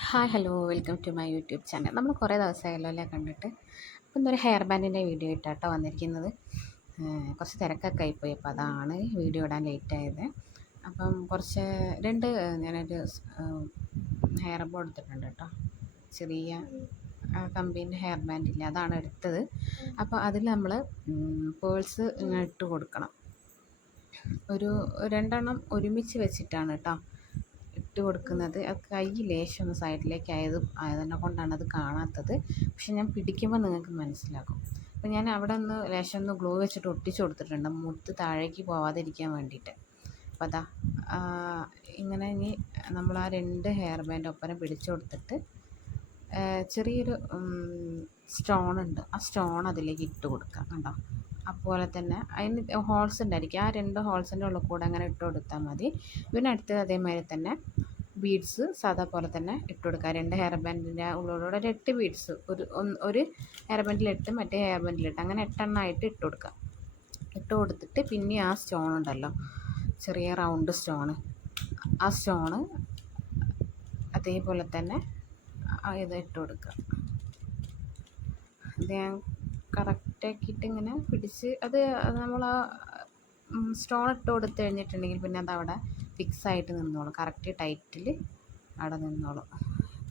Hi hello welcome to my YouTube channel. നമ്മൾ കുറേ ദിവസമായല്ലോ അല്ലേ കണ്ടിട്ട്. അപ്പം ഇന്നൊരു ഹെയർ ബാൻഡിൻ്റെ വീഡിയോ ഇട്ടാട്ടോ വന്നിരിക്കുന്നത്. കുറച്ച് തിരക്കൊക്കെ ആയിപ്പോയി, അപ്പോൾ അതാണ് വീഡിയോ ഇടാൻ ലേറ്റായത്. അപ്പം ഞാനൊരു ഹെയർ ബോ എടുത്തിട്ടുണ്ട് കേട്ടോ. ചെറിയ കമ്പീൻ്റെ ഹെയർ ബാൻഡില്ല, അതാണ് എടുത്തത്. അപ്പോൾ അതിൽ നമ്മൾ പേൾസ് ഇങ്ങനെ ഇട്ട് കൊടുക്കണം. ഒരു രണ്ടെണ്ണം ഒരുമിച്ച് വെച്ചിട്ടാണ് കേട്ടോ ഇട്ട് കൊടുക്കുന്നത്. കൈ ലേശം ഒന്ന് സൈഡിലേക്ക് ആയതിനെ കൊണ്ടാണ് അത് കാണാത്തത്. പക്ഷെ ഞാൻ പിടിക്കുമ്പോൾ നിങ്ങൾക്ക് മനസ്സിലാക്കും. അപ്പോൾ ഞാൻ അവിടെ ഒന്ന് ലേശം ഒന്ന് ഗ്ലൂ വെച്ചിട്ട് ഒട്ടിച്ച് കൊടുത്തിട്ടുണ്ട്, മുത്ത് താഴേക്ക് പോവാതിരിക്കാൻ വേണ്ടിയിട്ട്. അപ്പോൾ അതാ ഇങ്ങനെ ഇനി നമ്മൾ ആ രണ്ട് ഹെയർ ബാൻഡ് ഒപ്പരം പിടിച്ചു കൊടുത്തിട്ട് ചെറിയൊരു സ്റ്റോൺ ഉണ്ട്, ആ സ്റ്റോൺ അതിലേക്ക് ഇട്ട് കൊടുക്കാം കണ്ടോ. അതുപോലെ തന്നെ അതിന് ഹോൾസ് ഉണ്ടായിരിക്കും, ആ രണ്ട് ഹോൾസിൻ്റെ ഉള്ളിൽ കൂടെ അങ്ങനെ ഇട്ട് കൊടുത്താൽ മതി. പിന്നെ അടുത്തത് അതേമാതിരി തന്നെ ബീഡ്സ് സാധാ പോലെ തന്നെ ഇട്ട് കൊടുക്കുക. രണ്ട് ഹെയർ ബാൻഡിൻ്റെ ഉള്ളിലൂടെ ഒരു 8 ബീഡ്സ്, ഒരു ഹെയർ ബാൻഡിൽ 8 മറ്റേ ഹെയർ ബാൻഡിൽ 8 അങ്ങനെ 8 ആയിട്ട് ഇട്ട് കൊടുക്കുക. ഇട്ട് കൊടുത്തിട്ട് പിന്നെ ആ സ്റ്റോൺ ഉണ്ടല്ലോ, ചെറിയ റൗണ്ട് സ്റ്റോണ്, ആ സ്റ്റോണ് അതേപോലെ തന്നെ ഇത് ഇട്ട് കൊടുക്കുക. അത് ഞാൻ കറക്റ്റാക്കിയിട്ട് ഇങ്ങനെ പിടിച്ച് അത് നമ്മൾ ആ സ്റ്റോൺ ഇട്ട് കൊടുത്ത് കഴിഞ്ഞിട്ടുണ്ടെങ്കിൽ പിന്നെ അതവിടെ ഫിക്സായിട്ട് നിന്നോളും, കറക്റ്റ് ടൈറ്റിൽ അവിടെ നിന്നോളും.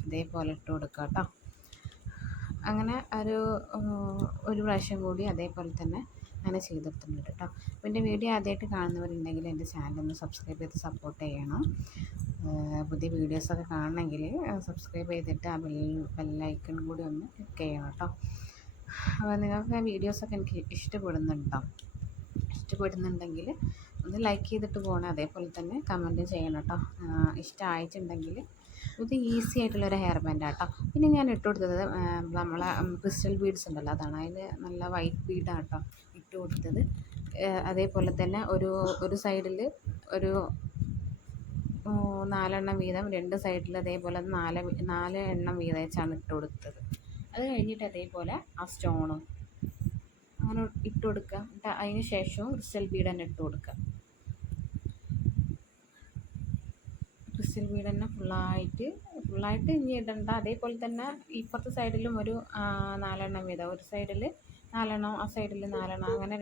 ഇതേപോലെ ഇട്ട് കൊടുക്കുക കേട്ടോ. അങ്ങനെ ഒരു പ്രാവശ്യം കൂടി അതേപോലെ തന്നെ അങ്ങനെ ചെയ്തെടുത്തിട്ടുണ്ട് കേട്ടോ. അപ്പോൾ എൻ്റെ വീഡിയോ ആദ്യമായിട്ട് കാണുന്നവരുണ്ടെങ്കിൽ എൻ്റെ ചാനലൊന്ന് സബ്സ്ക്രൈബ് ചെയ്ത് സപ്പോർട്ട് ചെയ്യണം. പുതിയ വീഡിയോസൊക്കെ കാണണമെങ്കിൽ സബ്സ്ക്രൈബ് ചെയ്തിട്ട് ആ ബെല്ലൈക്കൺ കൂടി ഒന്ന് ക്ലിക്ക് ചെയ്യണം കേട്ടോ. അപ്പോൾ നിങ്ങൾക്ക് ആ വീഡിയോസൊക്കെ എനിക്ക് ഇഷ്ടപ്പെടുന്നുണ്ടെങ്കിൽ ഒന്ന് ലൈക്ക് ചെയ്തിട്ട് പോകണം. അതേപോലെ തന്നെ കമൻറ്റ് ചെയ്യണം കേട്ടോ. ഇഷ്ടമായിട്ടുണ്ടെങ്കിൽ ഇത് ഈസി ആയിട്ടുള്ളൊരു ഹെയർ ബാൻഡാണ് കേട്ടോ. പിന്നെ ഞാൻ ഇട്ട് കൊടുത്തത് നമ്മളെ ക്രിസ്റ്റൽ ബീഡ്സ് ഉണ്ടല്ലോ, അതാണ്. അതിൽ നല്ല വൈറ്റ് ബീഡാണ് കേട്ടോ ഇട്ട് കൊടുത്തത്. അതേപോലെ തന്നെ ഒരു സൈഡിൽ ഒരു 4 എണ്ണം വീതം, രണ്ട് സൈഡിൽ അതേപോലെ 4 എണ്ണം വീതം വെച്ചാണ് ഇട്ട് കൊടുത്തത്. അത് കഴിഞ്ഞിട്ട് അതേപോലെ ആ സ്റ്റോണും അങ്ങനെ ഇട്ട് കൊടുക്കുക. അതിന് ശേഷവും ക്രിസ്റ്റൽ ബീഡ് തന്നെ ഇട്ട് കൊടുക്കുക. ക്രിസ്റ്റൽ ബീഡ് തന്നെ ഫുള്ളായിട്ട് ഇനി ഇടണ്ട. അതേപോലെ തന്നെ ഇപ്പുറത്തെ സൈഡിലും ഒരു 4 എണ്ണം വീതം, ഒരു സൈഡിൽ 4 എണ്ണം, ആ സൈഡിൽ 4 എണ്ണം, അങ്ങനെ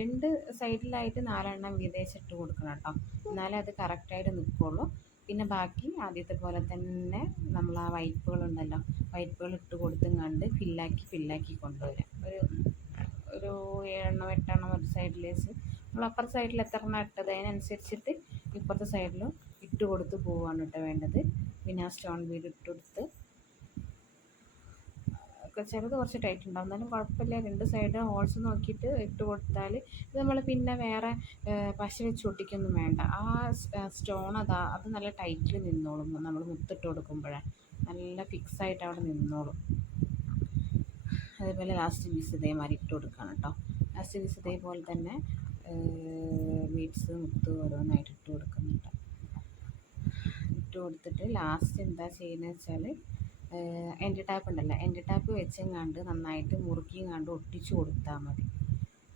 രണ്ട് സൈഡിലായിട്ട് 4 എണ്ണം വീതം ഇട്ട് കൊടുക്കണം കേട്ടോ. എന്നാലേ അത് കറക്റ്റായിട്ട് നിൽക്കുള്ളൂ. പിന്നെ ബാക്കി ആദ്യത്തെ പോലെ തന്നെ നമ്മൾ ആ വൈപ്പുകളുണ്ടല്ലോ, വൈപ്പുകൾ ഇട്ട് കൊടുത്തും ഫില്ലാക്കി കൊണ്ടുവരാം. ഒരു 7 എണ്ണം 8 എണ്ണം ഒരു സൈഡിൽ വെച്ച് നമ്മൾ അപ്പുറത്തെ സൈഡിൽ എത്ര എണ്ണം ഇട്ടത് അതിനനുസരിച്ചിട്ട് ഇപ്പുറത്തെ സൈഡിലും ഇട്ട് കൊടുത്ത് പോവുകയാണ് കേട്ടോ വേണ്ടത്. പിന്നെ ആ സ്റ്റോൺ ബീഡ് ഇട്ട് കൊടുത്ത് ചിലത് കുറച്ച് ടൈറ്റ് ഉണ്ടാവും, എന്നാലും കുഴപ്പമില്ല. രണ്ട് സൈഡ് ഹോൾസ് നോക്കിയിട്ട് ഇട്ട് കൊടുത്താൽ ഇത് നമ്മൾ പിന്നെ വേറെ പശ വെച്ച് ഒട്ടിക്കൊന്നും വേണ്ട. ആ സ്റ്റോൺ അത് നല്ല ടൈറ്റിൽ നിന്നോളും. നമ്മൾ മുത്തിട്ട് കൊടുക്കുമ്പോഴേ നല്ല ഫിക്സായിട്ട് അവിടെ നിന്നോളും. അതേപോലെ ലാസ്റ്റ് പീസ് ഇതേമാതിരി ഇട്ട് കൊടുക്കണം കേട്ടോ. ലാസ്റ്റ് പീസ് ഇതേപോലെ തന്നെ ബീഡ്സ് മുത്ത് ഓരോന്നായിട്ട് ഇട്ട് കൊടുക്കുന്നുണ്ട്. ഇട്ട് കൊടുത്തിട്ട് ലാസ്റ്റ് എന്താ ചെയ്യുന്നത് വെച്ചാൽ എൻഡ് ടാപ്പ് ഉണ്ടല്ലോ, എൻഡ് ടാപ്പ് വെച്ചെങ്ങാണ്ട് നന്നായിട്ട് മുറുക്കിയും ഒട്ടിച്ച് കൊടുത്താൽ മതി.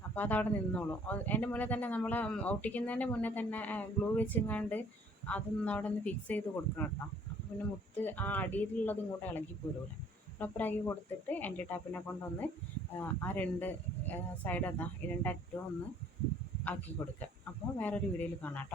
അപ്പോൾ അതവിടെ നിന്നോളും. അതിൻ്റെ മുന്നേ തന്നെ നമ്മൾ ഒട്ടിക്കുന്നതിൻ്റെ മുന്നേ തന്നെ ഗ്ലൂ വെച്ചെങ്ങാണ്ട് അതൊന്ന് അവിടെ നിന്ന് ഫിക്സ് ചെയ്ത് കൊടുക്കണം കേട്ടോ. അപ്പോൾ പിന്നെ മുത്ത് ആ അടിയിലുള്ളത് ഇങ്ങോട്ട് ഇളകി പോരൂല. പ്രോപ്പറാക്കി കൊടുത്തിട്ട് എൻഡ് ടാപ്പിനെ കൊണ്ടൊന്ന് ആ രണ്ട് സൈഡ് ഈ രണ്ടറ്റവും ഒന്ന് ആക്കി കൊടുക്കുക. അപ്പോൾ വേറൊരു വീഡിയോയിൽ കാണാം കേട്ടോ.